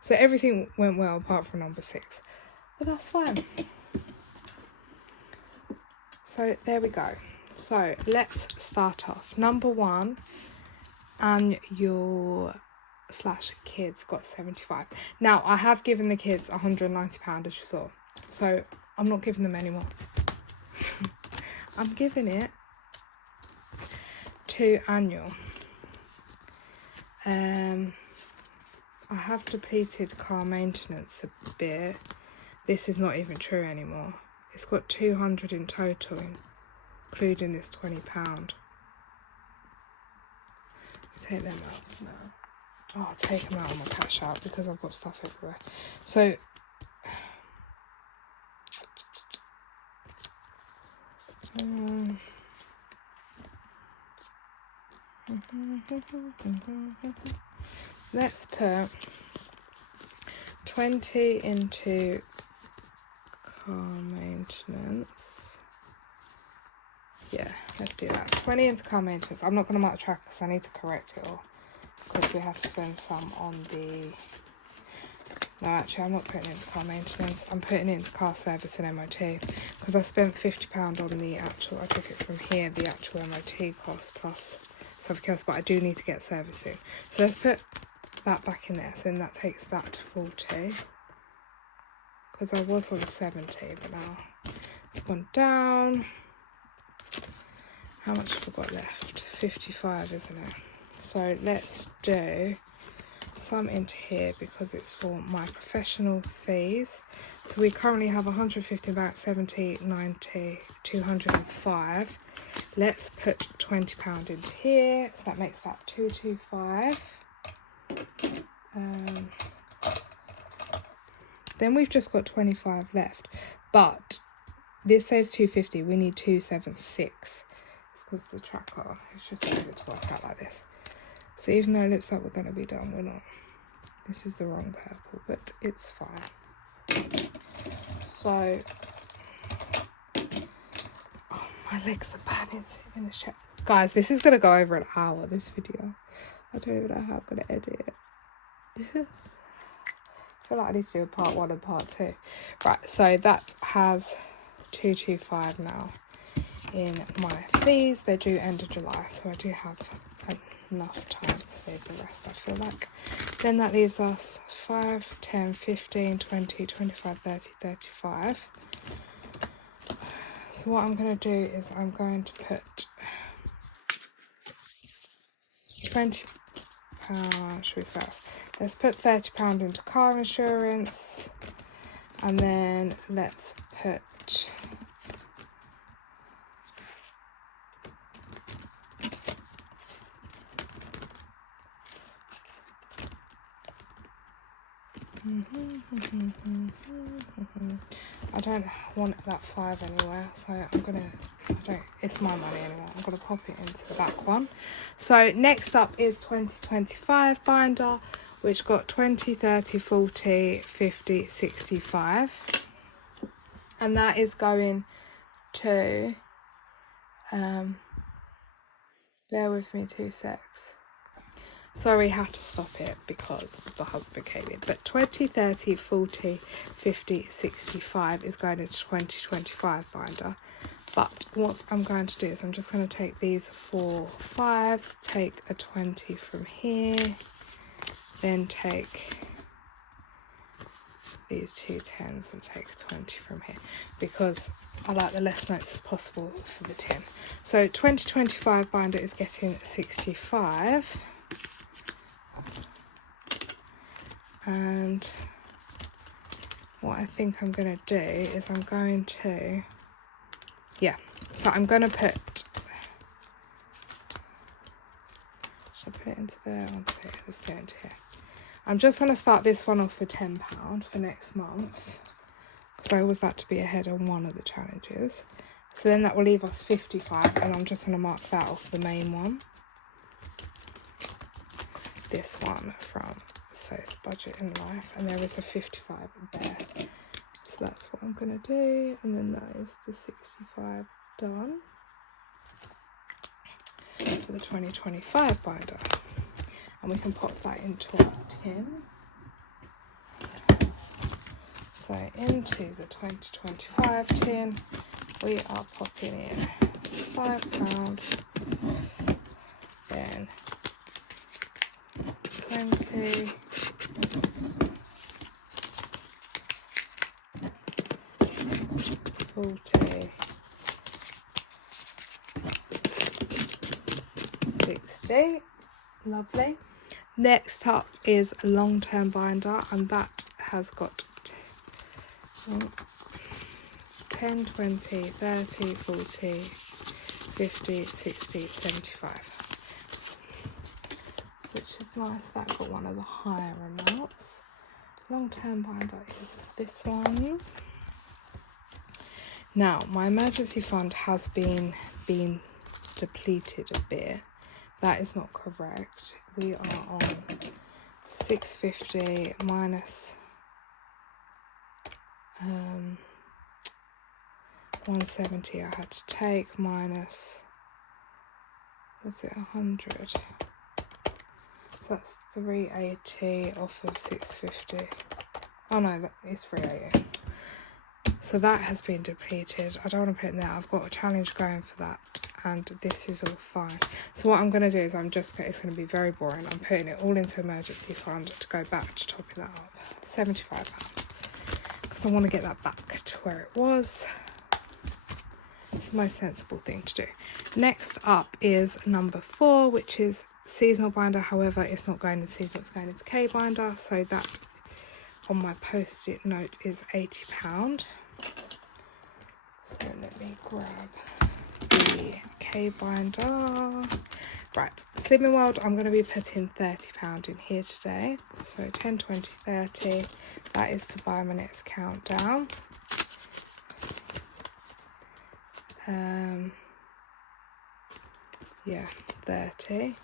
So everything went well apart from number 6. But that's fine. So there we go. So let's start off. Number 1, and your / kids got 75. Now I have given the kids £190 as you saw. So I'm not giving them any more. I'm giving it to annual. I have depleted car maintenance a bit. This is not even true anymore. It's got 200 in total, including this £20. Take them out. No. Oh, I'll take them out on my cash out because I've got stuff everywhere. So let's put 20 into car maintenance. Yeah, let's do that. 20 into car maintenance. I'm not going to mark the track because I need to correct it all, because we have to spend some on the... No, actually, I'm not putting it into car maintenance. I'm putting it into car service and MOT, because I spent £50 on the actual... I took it from here, the actual MOT cost plus something else, but I do need to get service soon. So let's put that back in there. So then that takes that to 40, because I was on 70, but now it's gone down. How much have I got left? 55, isn't it? So let's do some into here because it's for my professional fees. So we currently have 150, about 70, 90, 205. Let's put £20 into here, so that makes that 225. Then we've just got 25 left, but this saves 250. We need 276. It's because the tracker, it's just easier to work out like this. So even though it looks like we're going to be done, we're not. This is the wrong purple, but it's fine. So, oh, my legs are burning sitting in this chair. Guys, this is going to go over an hour, this video. I don't even know how I'm going to edit it. I feel like I need to do a part 1 and part 2. Right, so that has 225 now in my fees. They're due end of July, so I do have enough time to save the rest, I feel like. Then that leaves us 5, 10, 15, 20, 25, 30, 35. So what I'm going to do is I'm going to put £20, should we start? Let's put £30 into car insurance, and then let's put I don't want that 5 anywhere, so it's my money anyway. I'm gonna pop it into the back one. So next up is 2025 binder, which got 20, 30, 40, 50, 65, and that is going to bear with me 2 secs. Sorry, had to stop it because the husband came in. But 20, 30, 40, 50, 65 is going into 2025 binder. But what I'm going to do is I'm just going to take these 4 5s, take a 20 from here, then take these 2 10s and take a 20 from here, because I like the less notes as possible for the 10. So 2025 binder is getting 65. And what I think I'm going to do is I'm going to, so I'm going to put, should I put it into there? Onto here. Let's do it into here. I'm just going to start this one off for £10 for next month, because I always like to be ahead on one of the challenges. So then that will leave us 55, and I'm just going to mark that off the main one. This one from So's Budget in Life, and there is a 55 there. So that's what I'm going to do, and then that is the 65 done for the 2025 binder. And we can pop that into our tin. So into the 2025 tin, we are popping in £5, then 20, 40, 60. Lovely. Next up is long-term binder, and that has got 10, 20, 30, 40, 50, 60, 75. Which is nice. That got one of the higher amounts. Long-term binder is this one. Now, my emergency fund has been depleted a bit. That is not correct. We are on 650 minus 170 I had to take, minus, was it 100? So that's 380 off of 650. Oh no, that is 380. So that has been depleted. I don't want to put it in there. I've got a challenge going for that, and this is all fine. So what I'm going to do is it's going to be very boring. I'm putting it all into emergency fund to go back to topping that up. £75, because I want to get that back to where it was. It's the most sensible thing to do. Next up is number 4, which is seasonal binder, however it's not going into seasonal, it's going into K binder, so that on my post-it note is £80. So let me grab the K binder. Right, Slimming World, I'm going to be putting £30 in here today. So 10, 20, 30. That is to buy my next countdown. Yeah, 30.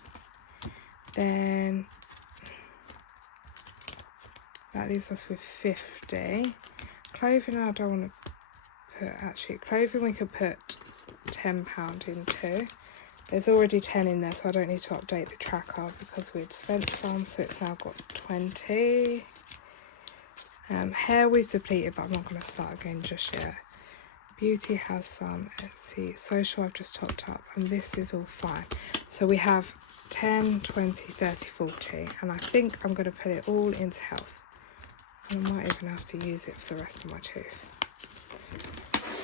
Then that leaves us with 50. Clothing, I don't want to put, actually, clothing we could put £10 into. There's already 10 in there, so I don't need to update the tracker because we'd spent some, so it's now got 20. Hair we've depleted, but I'm not going to start again just yet. Beauty has some, let's see, social I've just topped up, and this is all fine. So we have 10, 20, 30, 40, and I think I'm going to put it all into health. And I might even have to use it for the rest of my tooth.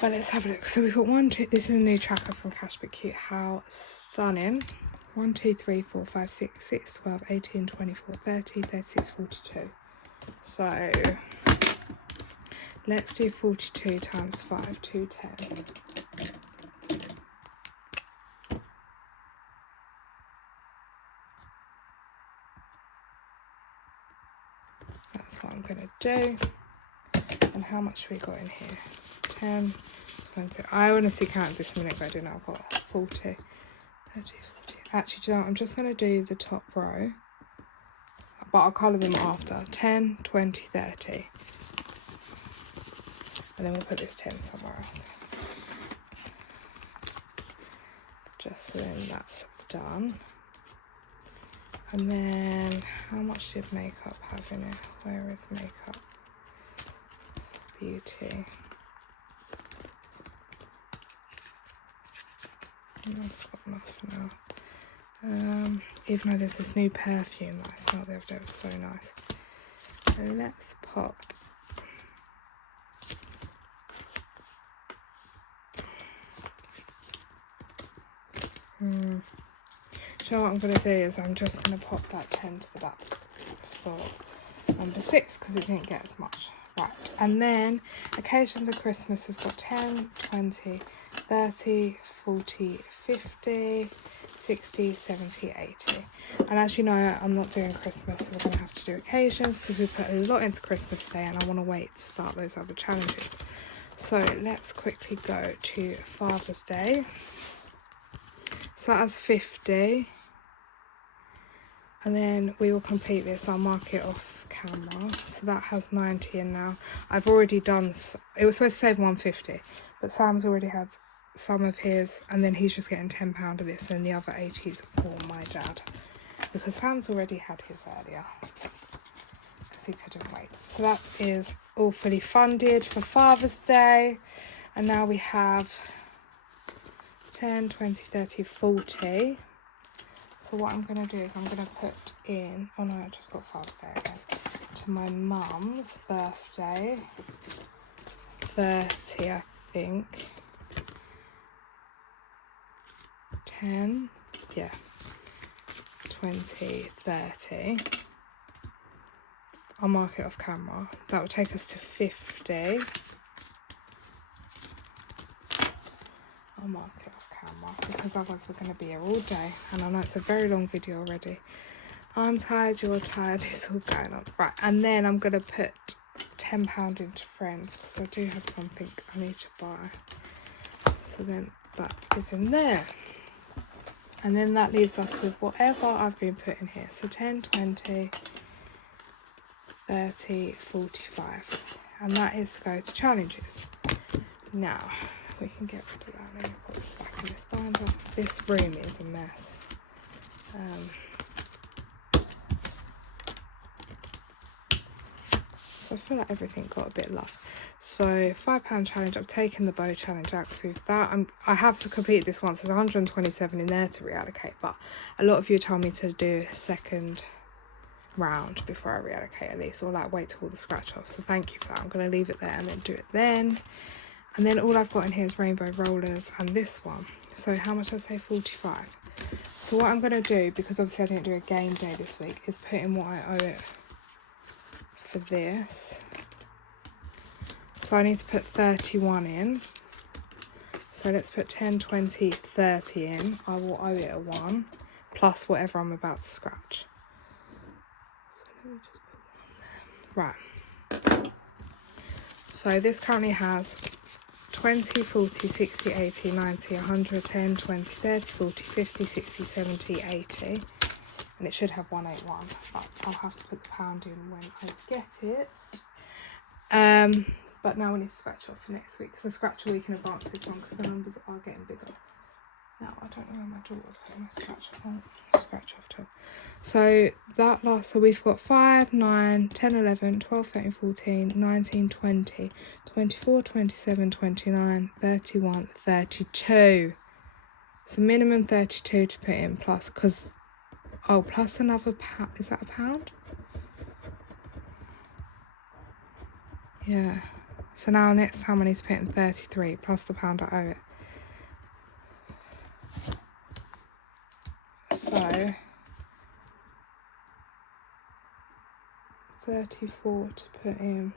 But let's have a look. So we've got 1, 2, this is a new tracker from Cash But Cute. How stunning. 1, 2, 3, 4, 5, 6, 6, 12, 18, 24, 30, 36, 42. So let's do 42 times 5, 210. That's what I'm going to do. And how much we got in here? 10, 20. I honestly counted this a minute ago, didn't I? I've got 40, 30, 40. Actually, do you know what? I'm just going to do the top row, but I'll colour them after. 10, 20, 30. And then we'll put this 10 somewhere else. Just so then that's done. And then, how much did makeup have in it? Where is makeup? Beauty. That's got enough now. Even though there's this new perfume that I smelled the other day, it was so nice. So let's pop. So what I'm going to do is I'm just going to pop that 10 to the back for number 6 because it didn't get as much. Right, and then Occasions of Christmas has got 10, 20, 30, 40, 50, 60, 70, 80. And as you know, I'm not doing Christmas, so we're going to have to do Occasions because we put a lot into Christmas Day and I want to wait to start those other challenges. So let's quickly go to Father's Day. So that's 50. And then we will complete this. I'll mark it off camera. So that has 90 in now. I've already done, it was supposed to save 150, but Sam's already had some of his, and then he's just getting £10 of this, and the other 80s for my dad. Because Sam's already had his earlier. Because he couldn't wait. So that is all fully funded for Father's Day. And now we have 10, 20, 30, 40. So what I'm going to do is I'm going to put in, oh no, I just got Father's Day again, to my mum's birthday, 30 I think, 10, yeah, 20, 30, I'll mark it off camera, that will take us to 50, I'll mark it off camera because otherwise we're going to be here all day and I know it's a very long video already. I'm tired, you're tired, it's all going on. Right, and then I'm going to put £10 into Friends because I do have something I need to buy. So then that is in there. And then that leaves us with whatever I've been putting here. So 10, 20, 30, 45. And that is to go to challenges. Now, we can get rid of that. Let me put this back in this binder. This room is a mess. So I feel like everything got a bit love. So £5 challenge. I've taken the bow challenge out because with that I have to complete this once. There's 127 in there to reallocate, but a lot of you told me to do a second round before I reallocate at least, or like wait till all the scratch offs. So thank you for that. I'm going to leave it there and then do it then. And then all I've got in here is rainbow rollers and this one. So how much did I say? 45. So what I'm going to do, because obviously I didn't do a game day this week, is put in what I owe it for this. So I need to put 31 in. So let's put 10, 20, 30 in. I will owe it a 1 plus whatever I'm about to scratch. So let me just put 1 there. Right. So this currently has 20, 40, 60, 80, 90, 100, 10, 20, 30, 40, 50, 60, 70, 80. And it should have 181. But I'll have to put the pound in when I get it. But now we need to scratch off for next week, because I scratch a week in advance this one because the numbers are getting bigger. Now I don't know where my daughter put my scratch off top. So that last, so we've got 5, 9, 10, 11, 12, 13, 14, 19, 20, 24, 27, 29, 31, 32. So minimum 32 to put in plus, because, oh, plus another pound. Is that a pound? Yeah. So now next time I need to put in 33 plus the pound I owe it. So 34 to put in,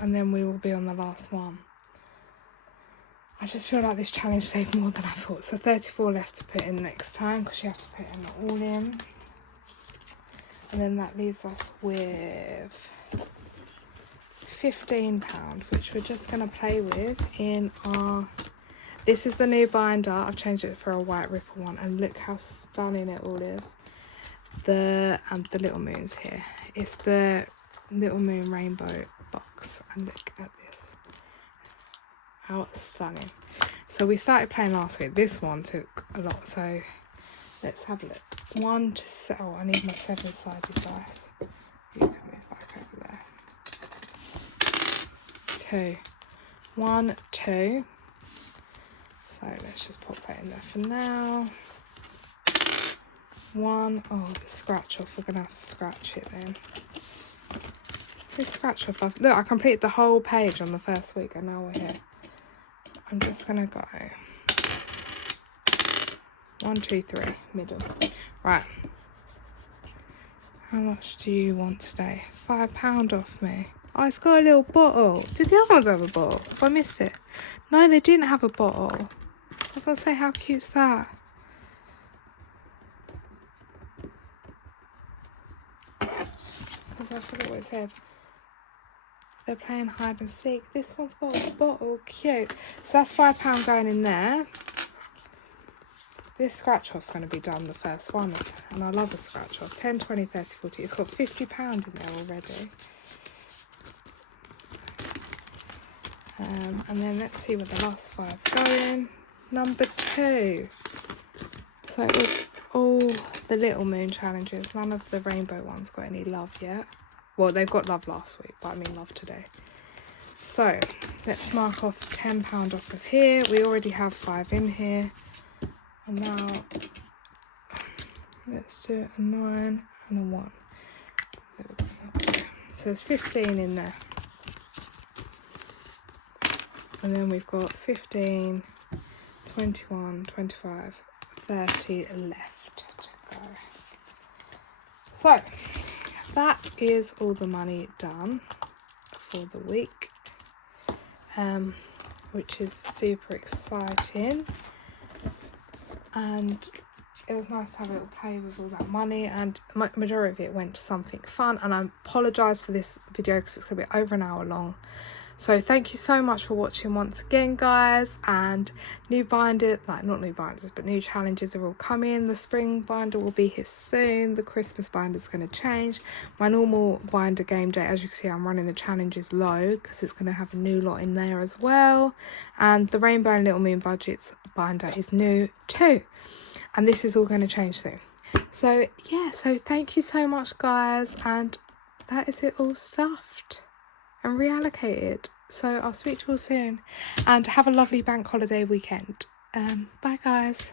and then we will be on the last one. I just feel like this challenge saved more than I thought. So 34 left to put in next time, because you have to put in all in. And then that leaves us with £15, which we're just going to play with in our... This is the new binder. I've changed it for a white ripple one, and look how stunning it all is. The little moons here. It's the little moon rainbow box, and look at this. How stunning. So we started playing last week. This one took a lot, so let's have a look. 1 to 7. Oh, I need my 7-sided dice. You can move back over there. 2. 1, 2. So let's just pop that in there for now. 1. Oh, the scratch off. We're gonna have to scratch it then. This scratch off. Look, I completed the whole page on the first week, and now we're here. I'm just gonna go 1, 2, 3, middle. Right. How much do you want today? £5 off me. Oh, it's got a little bottle. Did the other ones have a bottle? Have I missed it? No, they didn't have a bottle. I was gonna say, how cute's that? Because I forgot what it said. They're playing hide and seek. This one's got a bottle. Cute. So that's £5 going in there. This scratch off's going to be done the first one, and I love a scratch off. 10, 20, 30, 40. It's got £50 in there already. And then let's see where the last 5's going. Number 2. So it was all the little moon challenges. None of the rainbow ones got any love yet. Well, they've got love last week, but I mean love today. So let's mark off £10 off of here. We already have 5 in here. And now let's do a 9 and a 1. So there's 15 in there. And then we've got 15, 21, 25, 30 left to go. So that is all the money done for the week, which is super exciting. And it was nice to have a little play with all that money, and majority of it went to something fun. And I apologise for this video because it's going to be over an hour long. So thank you so much for watching once again, guys. And new binders, like not new binders, but new challenges are all coming. The spring binder will be here soon. The Christmas binder is going to change. My normal binder game day, as you can see, I'm running the challenges low because it's going to have a new lot in there as well. And the Rainbow and Little Moon budgets binder is new too. And this is all going to change soon. So yeah, so thank you so much, guys. And that is it all stuffed and reallocated. So I'll speak to you all soon, and have a lovely bank holiday weekend. Bye guys.